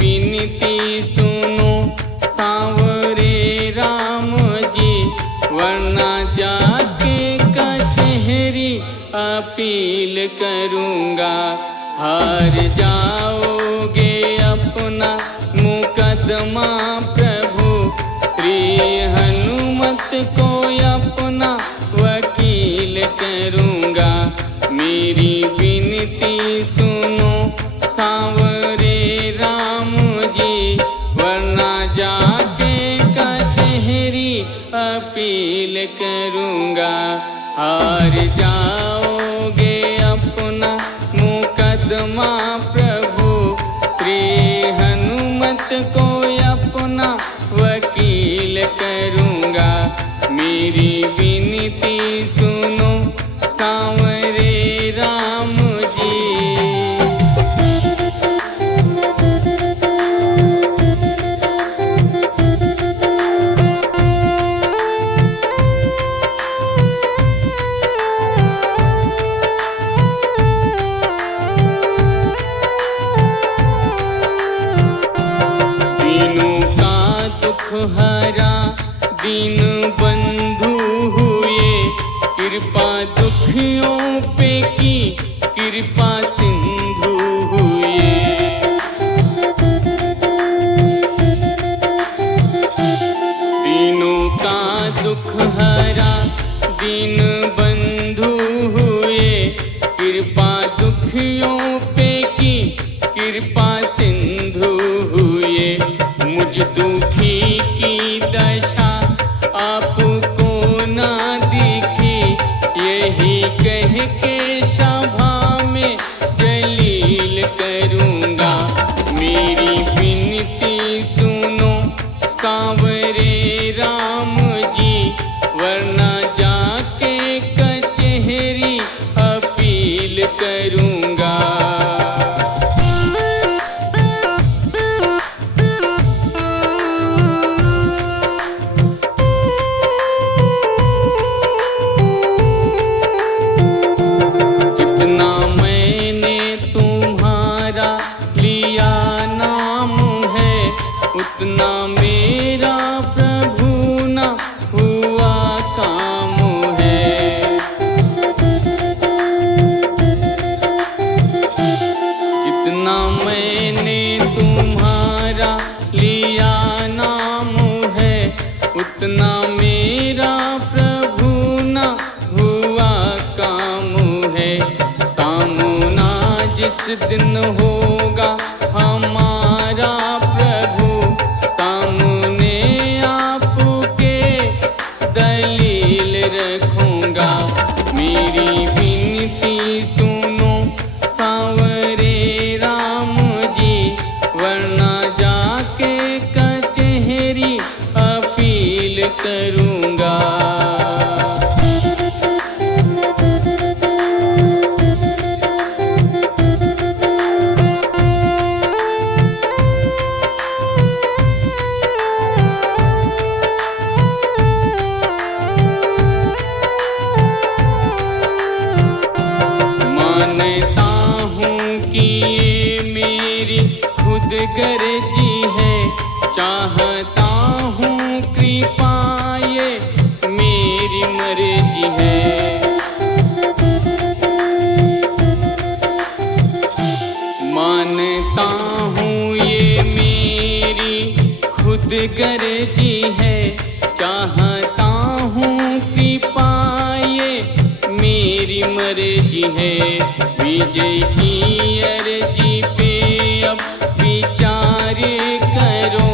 विनती सुनो सांवरे राम जी, वरना जाके कचहरी अपील करूँगा। हार जाओगे अपना मुकदमा प्रभु, श्री हनुमत को अपना वकील करूँगा। मेरी विनती सुनो सांवरे राम जी, वरना जाके कचहरी अपील करूँगा। हार जाओगे अपना मुकदमा प्रभु, श्री हनुमत को अपना वकील करूँगा। मेरी विनती सुनो सांवरे राम जी। दीनों का दुख हरा दीन बंधु हुए, कृपा दुखियों पे की कृपा सिंधु हुए। दीनों का दुख हरा दीन बंधु हुए, कृपा दुखियों पे की कृपा सिंधु हुए। मुझ दुखी की दशा आपको ना दिखी, यही कह के सभा में जलील करूँगा। मेरी विनती सुनो सांवरे राम जी, वरना जाके कचहरी अपील करूँगा। जितना मैंने तुम्हारा लिया नाम है, उतना मेरा प्रभु ना हुआ काम है। जितना मैंने तुम्हारा लिया नाम है, उतना मेरा प्रभु ना हुआ काम है। सामना जिस दिन होगा हमारा प्रभु, सामने आपके दलील रखूँगा। मेरी विनती सुनो सांवरे राम जी, वरना जाके कचहरी अपील करूँगा। मानता हूँ कि ये मेरी खुद गर्जी है, चाहता हूँ कृपा ये मेरी मर्जी है। मानता हूँ ये मेरी खुद गर्जी है, चाहता हूँ कृपा ये मेरी मर्जी है। विजय की अर्जी पे अब विचार करो,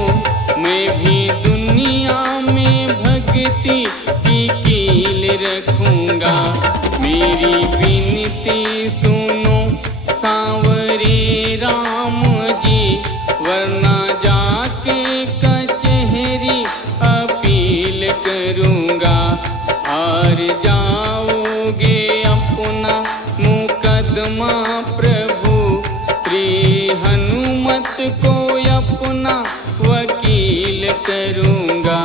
मैं भी दुनिया में भक्ति की कील रखूँगा। मेरी विनती सुनो सांवरे राम जी, वरना जाके कचहरी अपील करूँगा। हार जाओगे अपना मुकदमा प्रभु, श्री हनुमत को अपना वकील करूँगा।